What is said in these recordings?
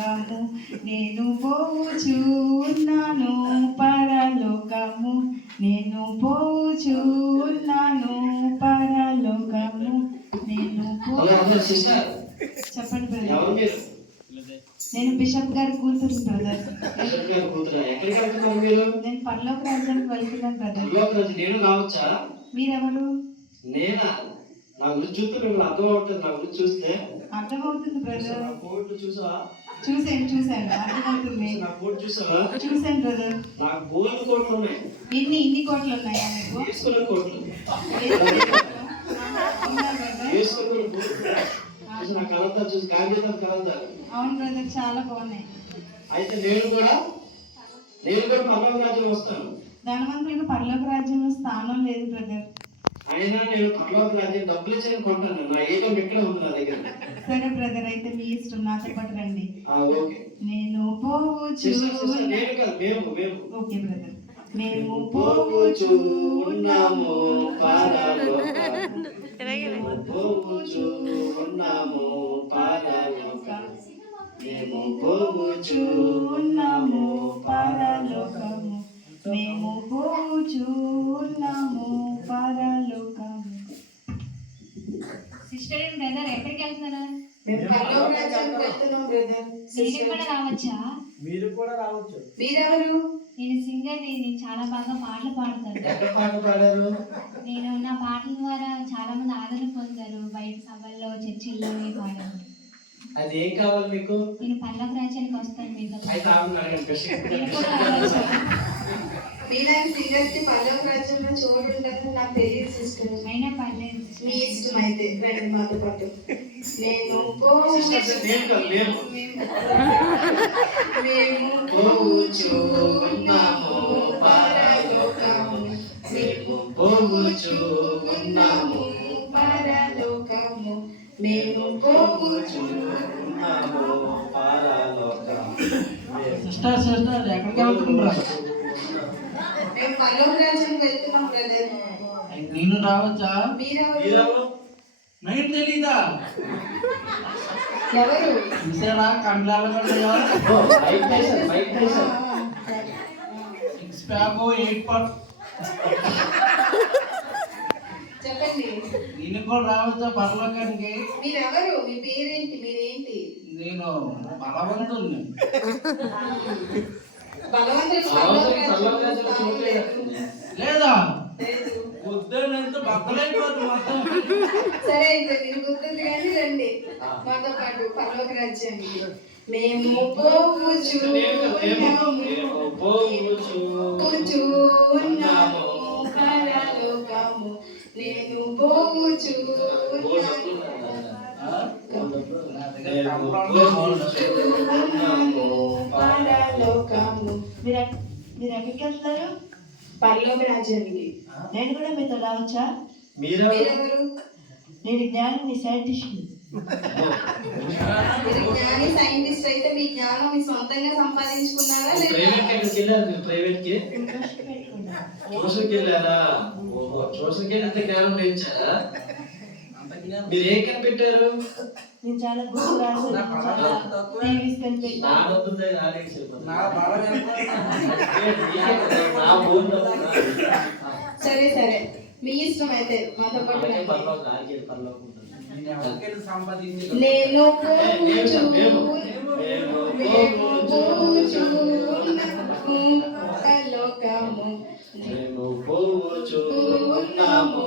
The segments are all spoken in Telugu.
పరలోకము నేను పోవచ్చు ఉన్నాను పరలోకము నేను పోవచ్చు ఉన్నాను పరలోకము నేను చెప్పండి బ్రదర్. నేను బిషప్ గారి కూతురు బ్రదర్. నేను పరలోక రాజ్యానికి వెళ్తున్నాను బ్రదర్. నేను రావచ్చా? మీరెవరు? నేనా? నా గురించి చూస్తే మీకు అర్థం అవుతుంది. నా గురించి చూస్తే అర్థమవుతుంది బ్రదర్. కోట్లు చూసావా? చూసాను అర్థమవుతుంది. నా కోట్ చూసావా? చూసాను బ్రదర్. నాకు బోల్డ్ కోట్లు ఉన్నాయి. ఇన్ని కోట్లు ఉన్నాయా మీకు? వేసుకున్న కోట్లు నా కలంతా చూసి గాంధీతో కలంతారు. అవును బ్రదర్, చాలా బాగున్నాయి. అయితే నేను కూడా పరలోక రాజ్యం వస్తాను. ధనవంతులకు పరలోక రాజ్యంలో స్థానం లేదు బ్రదర్. అయినా నేను పరలోక రాజ్యం డబ్బులు ఇచ్చి కొంటాను. నా ఏకం ఎక్కడ ఉంది నా దగ్గర. సరే బ్రదర్, అయితే మీ ఇష్టం, నాతో పాటు రండి. ఓకే. నేను పోవచ్చు. Okay brother. మేము పోవచ్చు ఉన్నాము పరలోకము. పోవచ్చు ఉన్నాము పరలోకము. మేము పోవచ్చు ఉన్నాము పరలోకము. మేము పోవచ్చు ఉన్నాము పరలోకము. సిస్టర్ అండ్ బ్రదర్ ఎక్కడికి వెళ్తున్నారా? మేము పరలోక రాజ్యానికి వెళ్తున్నాం బ్రదర్. నేను కూడా రావచ్చా? మీరు కూడా రావచ్చు. మీరెవరు? నేను సింగర్. నేను చాలా బాగా పాటలు పాడతాను. ఎక్కడ పాట పాడారు? నేను నా పాటల ద్వారా చాలా మంది ఆదరణ పొందారు. బయట సభల్లో, చర్చిల్లో పాడాను. అది ఏం కావాలి మీకు? నేను పరలోక రాజ్యానికి వస్తాను మీతో. మీలాంటి సింగర్స్ కి పరలోక రాజ్యంలో చోటు ఉంటుందని నాకు తెలియదు సిస్టర్. అయినా పర్లేదు, మీ ఇష్టం. అయితే రండి మాతో పాటు. నేను మేము పోవచ్చు ఉన్నాము పరలోకము. మేము పోవచ్చు ఉన్నాము పరలోకము. మేము పోవచ్చు ఉన్నాము పరలోకము. సిస్టర్ ఎక్కడికి వెళ్తున్నారు? మేము పరలోక రాజ్యానికి వెళ్తున్నాం బ్రదర్. నేను రావచ్చా? మీరెవరు? నాకు తెలీదా? ఎవరు? చూసారా కండ్లాల చెప్పండి. నేను కూడా రావచ్చా పరలోకానికి? మీరెవరు? మీ పేరేంటి? మీరేంటి? నేను బలవంతుని. లేదా పొద్దునంత బద్దలైపోతుంది మొత్తం. సరే అయితే మీరు గుర్తుంది కానీ రండి మాతో పాటు పరలోక రాజ్యానికి. మేము పోవచ్చు ఉన్నాము పరలోకము. నేను పోవచ్చు పరలోకము. మీరు ఎక్కడికి వెళ్తున్నారు? పరలోక రాజ్యానికి. నేను కూడా మీతో రావచ్చా? మీరెవరు? నేను జ్ఞాని సైంటిస్ట్. మీరు జ్ఞాని సైంటిస్ట్ అయితే మీ జ్ఞానం మీ సొంతంగా సంపాదించుకున్నారా? మీరు ఏం కనిపెట్టారు? నేను చాలా గొప్ప సరే సరే మీ ఇష్టం. అయితే మాతో పాటు నేను పోవచ్చు ఉన్నాము పరలోకము. మేము పోవచ్చు ఉన్నాము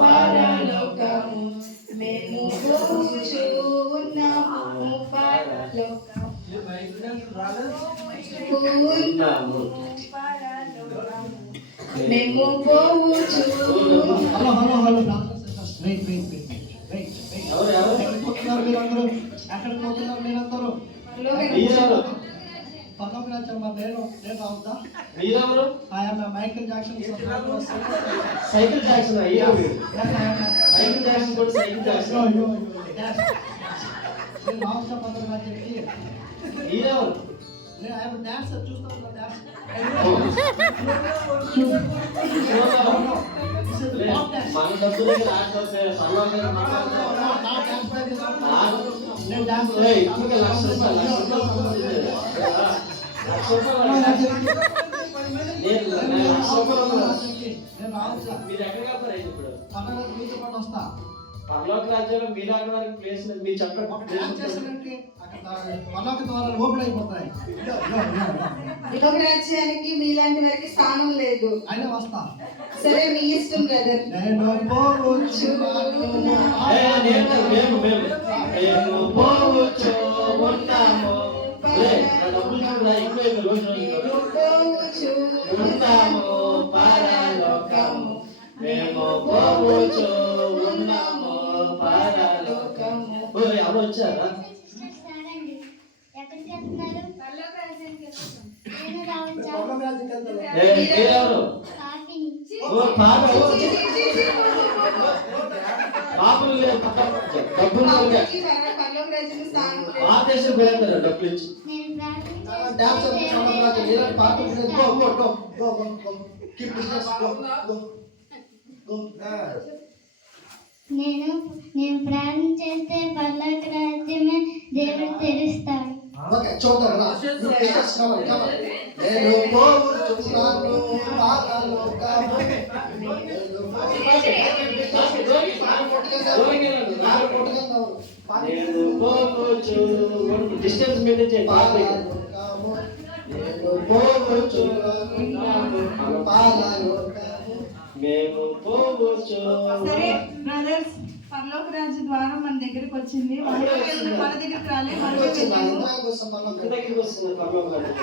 పరలోకము. మేము పోవచ్చు. Michael Jackson. సైకిల్ జాక్సన్ అయ్యా. సైకిల్ జాక్సన్ కూడా సైకిల్ జాక్సన్. డాన్సర్ చూస్తాను. మన డబ్బులు నేను డాన్స్ ఏయ్, ఇంకొక లక్ష రూపాయలు. నేను లక్ష రూపాయలు నేను రావచ్చు. మీరు ఎక్కడికి వెళ్తారు ఇప్పుడు? పండగ మీతో పాటు వస్తా. పరలోక రాజ్యంలో మీరు ఆడడానికి ప్లేస్ లేదు. మీరు చెప్పండి. డాన్స్ చేస్తానంటే అక్కడ పల్లకి ద్వారాలు ఓపెన్ అయిపోతాయి. పరలోక రాజ్యానికి మీలాంటి వారికి స్థానం లేదు. అయినా వస్తా. సరే మీ ఇష్టం బ్రదర్. నేను పోవచ్చు మేము పోవచ్చు ఉన్నాము. డబ్బులు చూడరా, ఎక్కువ పోవచ్చు ఉన్నాము పరలోకము. మేము పోవచ్చు ఉన్నాము పరలోకము. ఓయ్, ఎవరు వచ్చారా? ఎక్కడికి వెళ్తున్నారు? నేను రావచ్చా? మీరెవరు? కాఫీని. ఓ పాప పాపలు లేదు, డబ్బులు పాపకి పరలోక రాజ్యంలో స్థానం లేదు. ఆ దేశం పోయేస్తారు డబ్బులు ఇచ్చి. నేను ప్రార్థన డాన్స్ ఇలాంటి పాట go go go go go go keep business go go go. నేను ప్రార్థన చేస్తే పర్లోక రాజ్యమే దేవుడు తెరుస్తాడు. ఓకే చూద్దాం రా. బిజినెస్ కావాలి కావాలి. నేను పోవచ్చున్నాను పరలోకము. నేను పోవచ్చు. డిస్టెన్స్ మెయింటైన్ చేయండి. నేను పోవచ్చు పరలోకము. మేము పోవచ్చు. సరే బ్రదర్స్, పరలోక రాజ్య ద్వారం మన దగ్గరికి వచ్చింది. మన దగ్గరికి రాలే, మన వచ్చిందా? దగ్గరికి ఇందాక వస్తాం పరలోకం. దగ్గరికి వస్తుంది పరలోక రాజ్యం.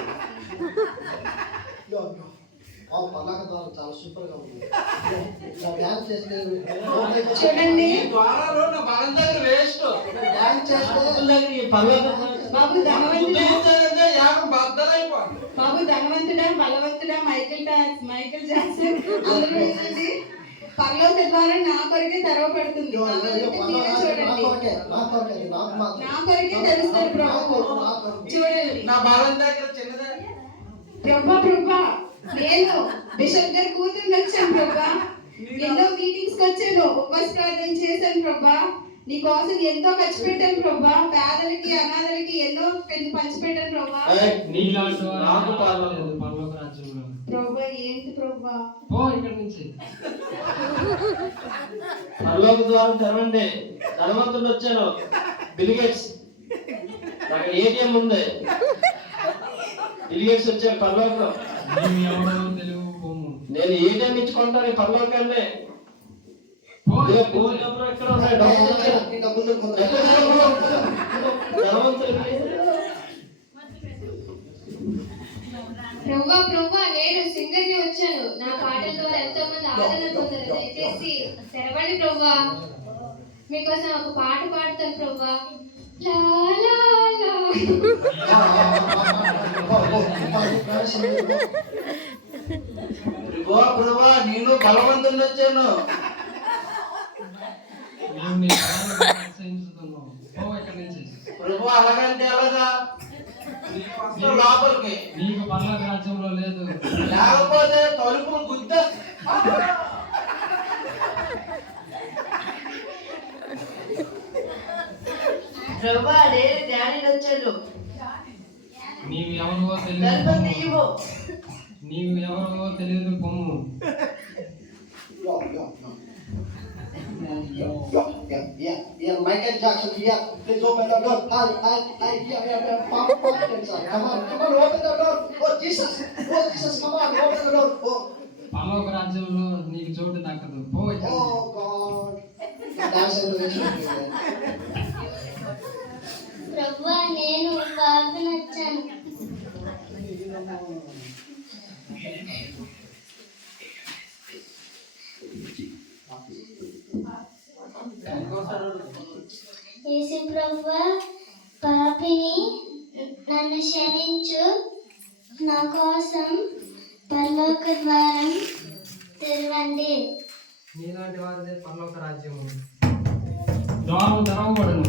పల్లక ద్వారా చాలా సూపర్ గా ఉంది. డాన్స్ చేస్తే చూడండి ద్వారాలో నా బలం దగ్గర వేస్ట్. డాన్స్ చేస్తే ఈ పరలోక బాబు ధనవంతుడా, యాగం బద్దలైపోయింది. బాబు ధనవంతుడా, బలవంతుడా, మైకేల్ జాక్సన్ అందరూ ఏంటండి? పరలోక ద్వారం నా కొరకే తెరవబడుతుంది. మీరే చూడండి, నా కొరకే తెరుస్తారు ప్రభు. చూడండి నా బలం దగ్గర చిన్నదే. ప్రభా నేను బిషప్ గారి కూతురు వచ్చాను ప్రభా. ఎన్నో మీటింగ్స్ కి వచ్చాను, ఉపవాస ప్రార్థన చేశాను ప్రభా. నీ కోసం ఎంతో ఖర్చు పెట్టాను ప్రభా. పేదలకి అనాథలకి ఎన్నో పంచిపెట్టాను ప్రభా. నాకు పరలోక రాజ్యంలో ప్రభా ఏంటి ప్రభా? పో ఇక్కడి నుంచి. పరలోక ద్వారం తెరవండి. ధనవంతుడు వచ్చాను, బిల్ గేట్స్. నాకు ఏటీఎం ఉంది. బిల్ గేట్స్ వచ్చాను పరలోకం. నీవు ఎవరో తెలుగు పొమ్ము. నేను ఏటీఎం ఇచ్చుకుంటాను ఈ పరలోకాన్ని. పో. ఎక్కడ ఉన్నాయి డబ్బులు? ధనవంతుడికి ప్రభా నేను సింగర్ ని వచ్చాను. నా పాటల ద్వారా ఎంతో మంది ఆదరణ పొందారు. దయచేసి తెరవండి ప్రభా. మీకోసం ఒక పాట పాడతాను ప్రభా. లా లా లా. ప్రభా నేను బలవంతుని వచ్చాను. నీవు నీ బలాన్ని ప్రోత్సహించుతున్నావు. పో ఇక్కడి నుంచి. ప్రభా అలాగంటే ఎలాగా? లోపలికి నీకు పరలోక రాజ్యంలో లేదు. లేకపోతే తలుపులు గుద్దా. ప్రభా నేను డాడీ వచ్చాను. నీవు ఎవరో తెలియదు. నీవు ఎవరో తెలియదు పొమ్ము. Michael Jackson here. Please open the door. Hi, here. Pop, inside. Come on, open the door. Oh, Jesus, come on, open the door. Oh, పరలోక రాజ్యంలో నీకు చోటు దక్కదు. పో ఇక్కడి నుంచి. oh God. Dance in the ప్రభువా నేను ప్రార్థన వచ్చాను. యేసు ప్రభువా పాపిని నన్ను క్షమించు. నా కోసం పరలోక ద్వారం తెరవండి. నీలాంటి వారిదే పరలోక రాజ్యము. ద్వారం తెరవబడును.